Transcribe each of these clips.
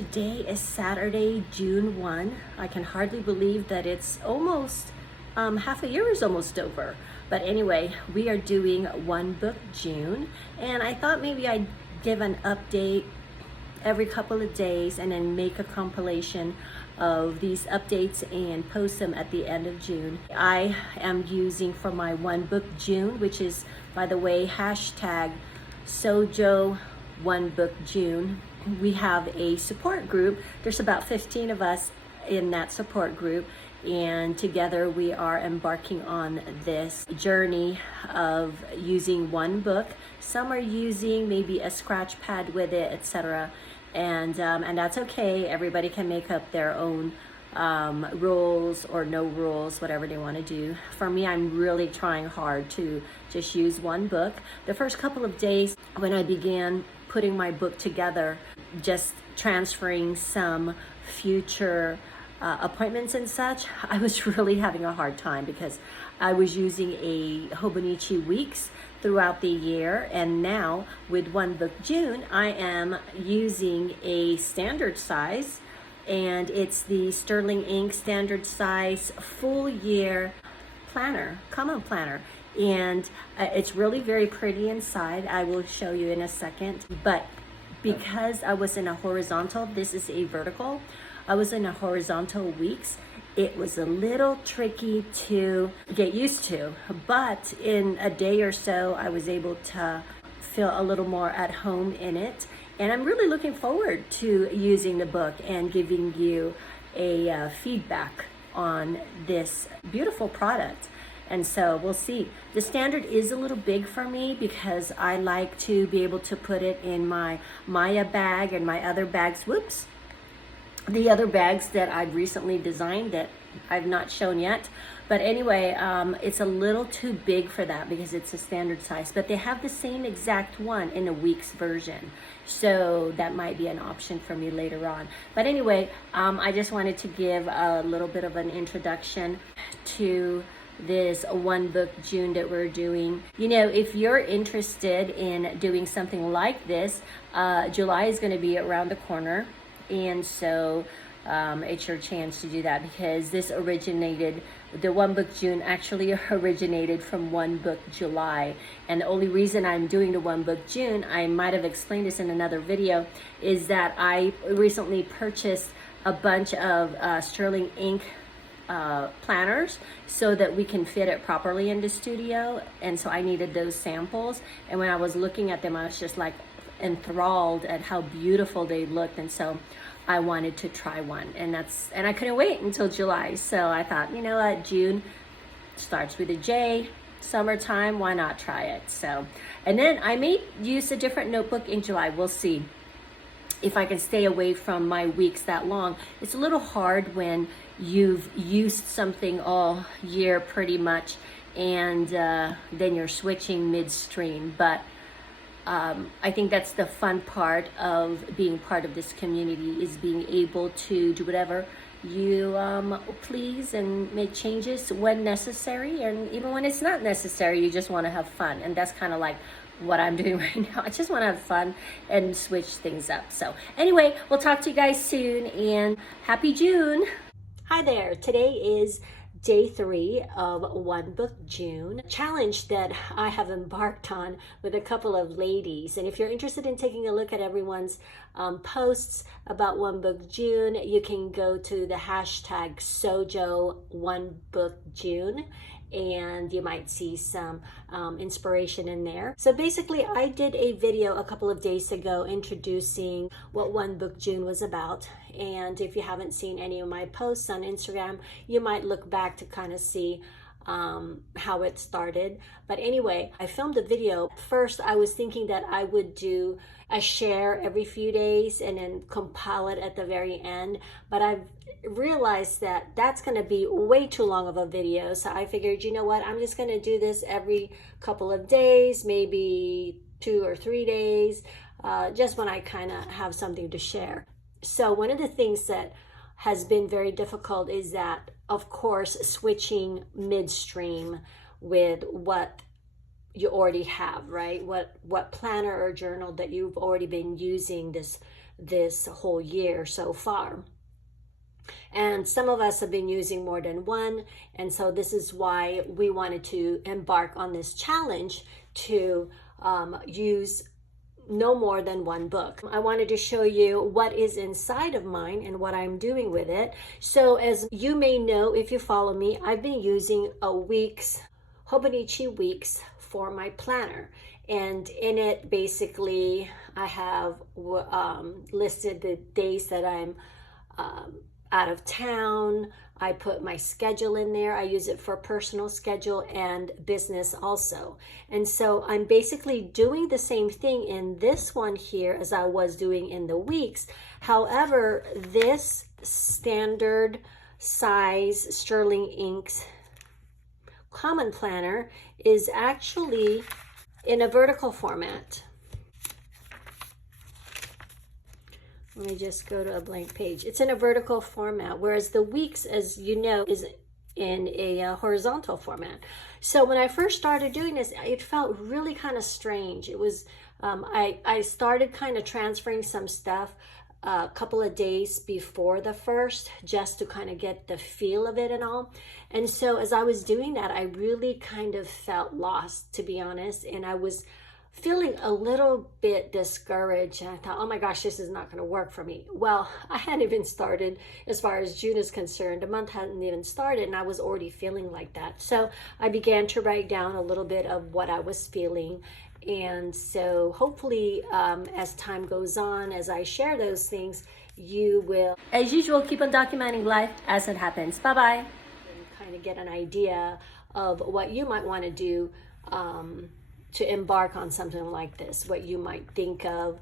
Today is Saturday, June 1. I can hardly believe that it's almost, half a year is almost over. But anyway, we are doing One Book June, and I thought maybe I'd give an update every couple of days and then make a compilation of these updates and post them at the end of June. I am using for my One Book June, which is, by the way, hashtag Sojoonebookjune. We have a support group. There's about 15 of us in that support group, and together we are embarking on this journey of using one book. Some are using maybe a scratch pad with it, etc. And that's okay. Everybody can make up their own rules or no rules, whatever they want to do. For me, I'm really trying hard to just use one book. The first couple of days when I began putting my book together, just transferring some future appointments and such, I was really having a hard time because I was using a Hobonichi weeks throughout the year, and now with One Book June I am using a standard size, and it's the Sterling Ink standard size full year planner, common planner, and it's really very pretty inside. I will show you in a second. But because I was in a horizontal, this is a vertical, I was in a horizontal weeks, it was a little tricky to get used to, but in a day or so I was able to feel a little more at home in it, and I'm really looking forward to using the book and giving you a feedback on this beautiful product. And so we'll see. The standard is a little big for me because I like to be able to put it in my Maya bag and my other bags. Whoops. The other bags that I've recently designed that I've not shown yet. But anyway, it's a little too big for that because it's a standard size. But they have the same exact one in a week's version. So that might be an option for me later on. But anyway, I just wanted to give a little bit of an introduction to this One Book June that we're doing. You know, if you're interested in doing something like this, July is going to be around the corner, and so it's your chance to do that, because this originated, the One Book June actually originated from One Book July. And the only reason I'm doing the One Book June, I might have explained this in another video, is that I recently purchased a bunch of Sterling Ink planners so that we can fit it properly in the studio, and so I needed those samples, and when I was looking at them I was just like enthralled at how beautiful they looked, and so I wanted to try one, and I couldn't wait until July. So I thought, you know what, June starts with a J, summertime, why not try it? So, and then I may use a different notebook in July. We'll see if I can stay away from my weeks that long. It's a little hard when you've used something all year pretty much, and then you're switching midstream. But I think that's the fun part of being part of this community, is being able to do whatever you please and make changes when necessary, and even when it's not necessary, you just want to have fun. And that's kind of like what I'm doing right now. I just want to have fun and switch things up. So anyway, we'll talk to you guys soon, and happy June. Hi there. Today is day 3 of One Book June, challenge that I have embarked on with a couple of ladies. And if you're interested in taking a look at everyone's posts about One Book June, you can go to the hashtag Sojoonebookjune, and you might see some inspiration in there. So basically, I did a video a couple of days ago introducing what One Book June was about, and if you haven't seen any of my posts on Instagram, you might look back to kind of see how it started. But anyway, I filmed a video. First, I was thinking that I would do a share every few days and then compile it at the very end, but I've realized that that's going to be way too long of a video. So I figured, you know what, I'm just going to do this every couple of days, maybe 2 or 3 days, just when I kind of have something to share. So one of the things that has been very difficult is that, of course, switching midstream with what you already have, right? What planner or journal that you've already been using this this whole year so far. And some of us have been using more than one. And so this is why we wanted to embark on this challenge to use no more than one book. I wanted to show you what is inside of mine and what I'm doing with it. So as you may know, if you follow me, I've been using a Hobonichi weeks for my planner. And in it, basically, I have listed the days that I'm out of town. I put my schedule in there. I use it for personal schedule and business also. And so I'm basically doing the same thing in this one here as I was doing in the weeks. However, this standard size Sterling Inks common planner is actually in a vertical format. Let me just go to a blank page. It's in a vertical format, whereas the weeks, as you know, is in a horizontal format. So when I first started doing this, it felt really kind of strange. It was, I started kind of transferring some stuff a couple of days before the first, just to kind of get the feel of it and all. And so as I was doing that, I really kind of felt lost, to be honest, and I was feeling a little bit discouraged, and I thought, oh my gosh, this is not going to work for me. Well, I hadn't even started, as far as June is concerned. The month hadn't even started, and I was already feeling like that. So I began to write down a little bit of what I was feeling. And so hopefully, as time goes on, as I share those things, you will, as usual, keep on documenting life as it happens. Bye-bye. And kind of get an idea of what you might want to do to embark on something like this, what you might think of,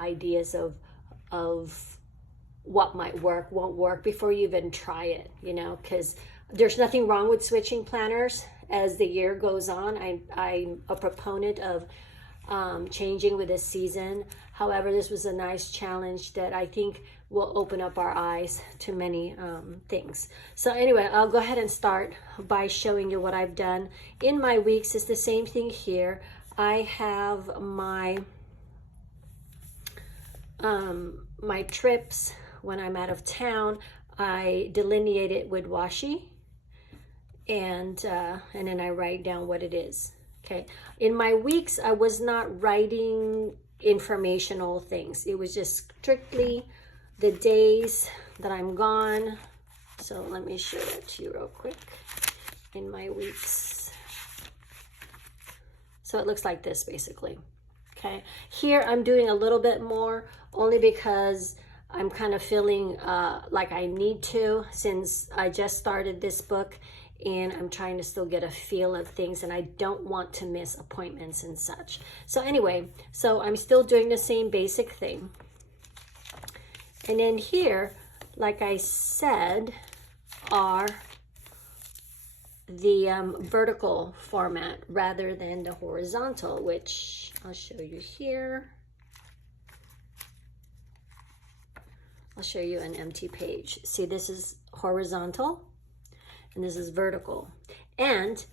ideas of what might work, won't work before you even try it, you know, because there's nothing wrong with switching planners as the year goes on. I'm a proponent of changing with the season. However, this was a nice challenge that I think will open up our eyes to many things. So anyway, I'll go ahead and start by showing you what I've done. In my weeks, it's the same thing here. I have my my trips when I'm out of town. I delineate it with washi, and then I write down what it is. Okay. In my weeks, I was not writing informational things. It was just strictly the days that I'm gone. So let me show that to you real quick. In my weeks. So it looks like this basically. Okay. Here I'm doing a little bit more only because I'm kind of feeling like I need to, since I just started this book and I'm trying to still get a feel of things, and I don't want to miss appointments and such. So anyway, so I'm still doing the same basic thing. And then here, like I said, are the vertical format rather than the horizontal, which I'll show you here. I'll show you an empty page. See, this is horizontal and this is vertical. And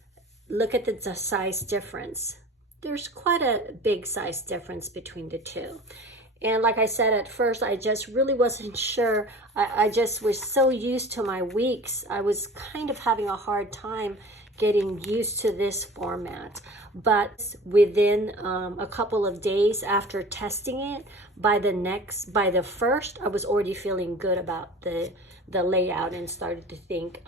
look at the size difference. There's quite a big size difference between the two. And like I said, at first, I just really wasn't sure. I just was so used to my weeks. I was kind of having a hard time getting used to this format. But within a couple of days after testing it, by the first, I was already feeling good about the layout and started to think,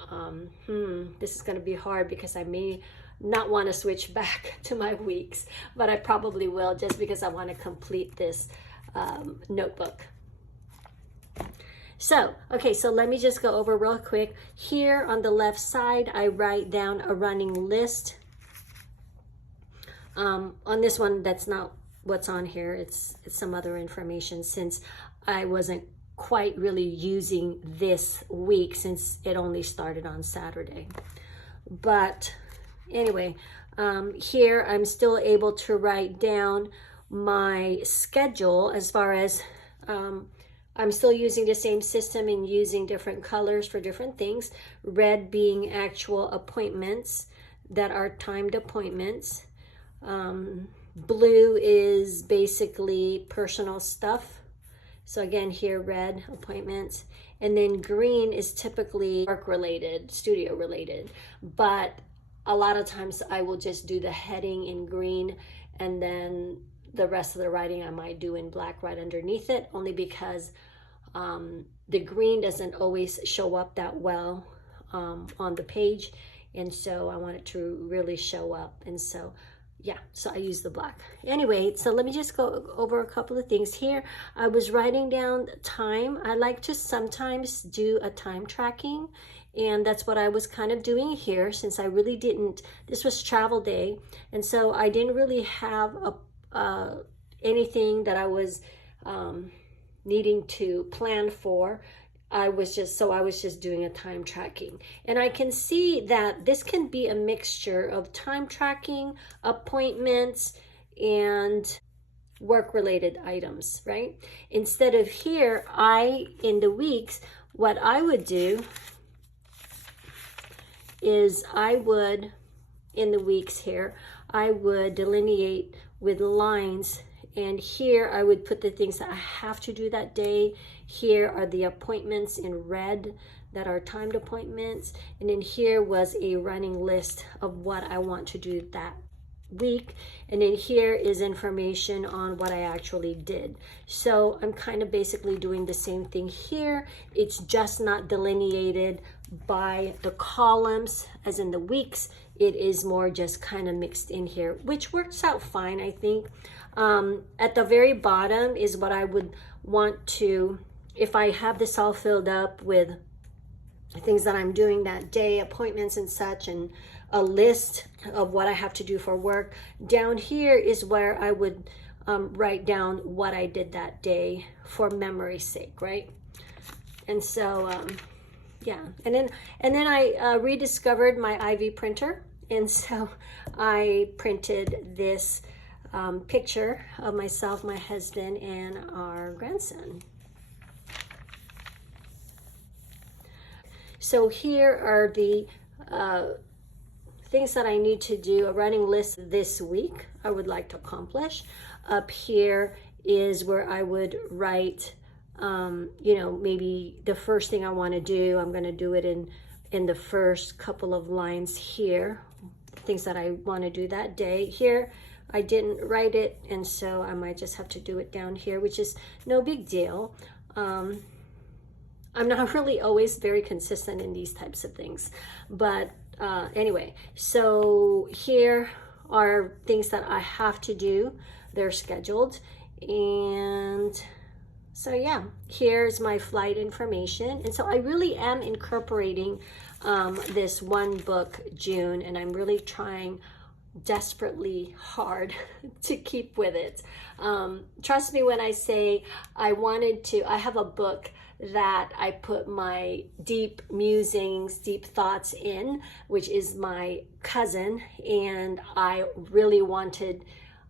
this is going to be hard because I may not want to switch back to my weeks, but I probably will, just because I want to complete this notebook. So, okay, so let me just go over real quick. Here on the left side, I write down a running list. On this one, that's not what's on here. It's some other information, since I wasn't quite really using this week, since it only started on Saturday. But anyway, here I'm still able to write down my schedule, as far as I'm still using the same system and using different colors for different things. Red being actual appointments that are timed appointments. Blue is basically personal stuff. So again, here, red, appointments. And then green is typically work related, studio related. But a lot of times I will just do the heading in green, and then the rest of the writing I might do in black right underneath it, only because the green doesn't always show up that well on the page. And so I want it to really show up. And so yeah, so I use the black. Anyway, so let me just go over a couple of things here. I was writing down time. I like to sometimes do a time tracking, and that's what I was kind of doing here, since I really didn't, this was travel day, and so I didn't really have anything that I was needing to plan for. I was just doing a time tracking. And I can see that this can be a mixture of time tracking, appointments, and work-related items, right? Instead of here, in the weeks, what I would do is in the weeks here, I would delineate with lines, and here I would put the things that I have to do that day. Here are the appointments in red that are timed appointments. And then here was a running list of what I want to do that week. And then here is information on what I actually did. So I'm kind of basically doing the same thing here. It's just not delineated by the columns as in the weeks. It is more just kind of mixed in here, which works out fine, I think. At the very bottom is what I would want to, if I have this all filled up with things that I'm doing that day, appointments and such, and a list of what I have to do for work, down here is where I would write down what I did that day for memory's sake, right? And so yeah, and then I rediscovered my IV printer, and so I printed this picture of myself, my husband, and our grandson. So here are the things that I need to do, a running list this week I would like to accomplish. Up here is where I would write, you know, maybe the first thing I want to do. I'm going to do it in the first couple of lines here, things that I want to do that day. Here I didn't write it, and so I might just have to do it down here, which is no big deal. I'm not really always very consistent in these types of things, but anyway, so here are things that I have to do. They're scheduled, and so yeah, here's my flight information. And so I really am incorporating this one book June, and I'm really trying desperately hard to keep with it. Trust me when I say I have a book that I put my deep musings, deep thoughts in, which is my cousin, and I really wanted,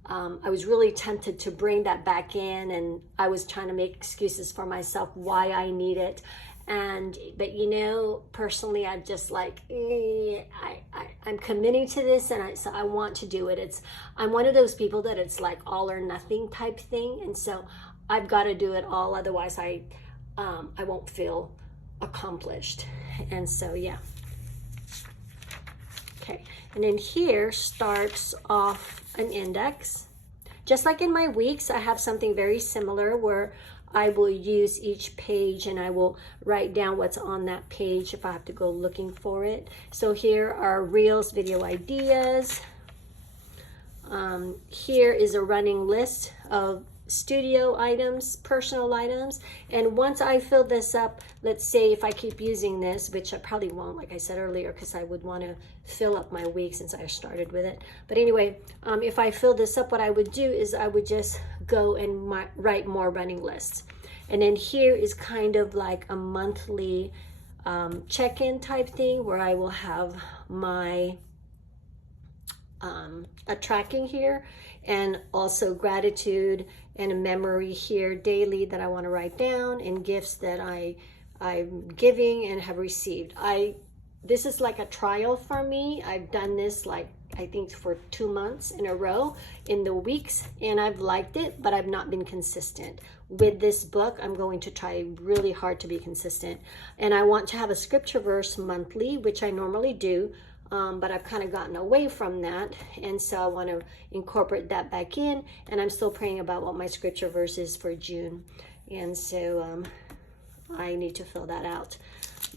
I was really tempted to bring that back in, and I was trying to make excuses for myself why I need it. But you know, personally, I'm just like, I'm committing to this, and so I want to do it. I'm one of those people that it's like all or nothing type thing, and so I've got to do it all, otherwise I won't feel accomplished. And so yeah. Okay, and then here starts off an index. Just like in my weeks, I have something very similar where I will use each page and I will write down what's on that page if I have to go looking for it. So here are reels, video ideas. Here is a running list of studio items, personal items. And once I fill this up, let's say if I keep using this, which I probably won't, like I said earlier, because I would want to fill up my week since I started with it. But anyway, if I fill this up, what I would do is I would just go and write more running lists. And then here is kind of like a monthly check-in type thing where I will have my a tracking here, and also gratitude and a memory here daily that I want to write down, and gifts that I'm giving and have received. I this is like a trial for me. I've done this like, I think for 2 months in a row in the weeks, and I've liked it, but I've not been consistent. With this book, I'm going to try really hard to be consistent. And I want to have a scripture verse monthly, which I normally do, but I've kind of gotten away from that. And so I want to incorporate that back in, and I'm still praying about what my scripture verse is for June. And so I need to fill that out.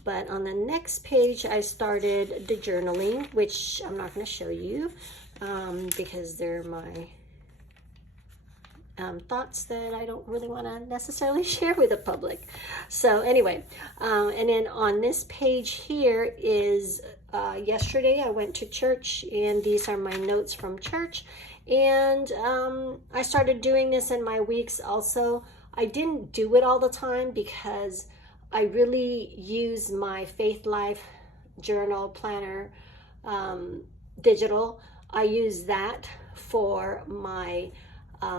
But on the next page, I started the journaling, which I'm not going to show you because they're my thoughts that I don't really want to necessarily share with the public. So anyway, and then on this page here is yesterday I went to church, and these are my notes from church. And I started doing this in my weeks also. I didn't do it all the time because I really use my Faith Life journal planner, digital. I use that for my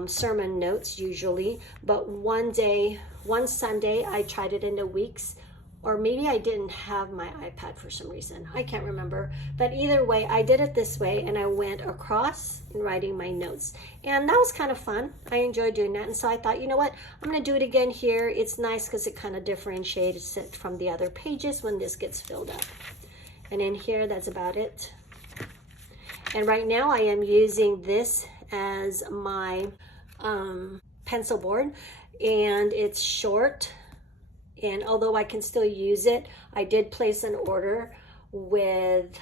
sermon notes usually, but one Sunday, I tried it in the weeks, or maybe I didn't have my iPad for some reason. I can't remember, but either way, I did it this way, and I went across and writing my notes, and that was kind of fun. I enjoyed doing that, and so I thought, you know what, I'm going to do it again here. It's nice because it kind of differentiates it from the other pages when this gets filled up. And in here, that's about it. And right now, I am using this as my pencil board, and it's short. And although I can still use it, I did place an order with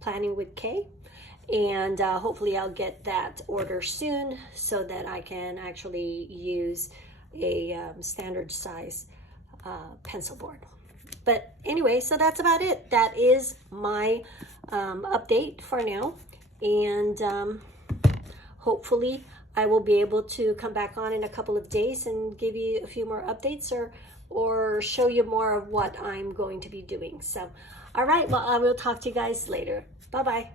Planning with Kay, and hopefully I'll get that order soon so that I can actually use a standard size pencil board. But anyway, so that's about it. That is my update for now, and hopefully I will be able to come back on in a couple of days and give you a few more updates, or show you more of what I'm going to be doing. So, all right, well, I will talk to you guys later. Bye-bye.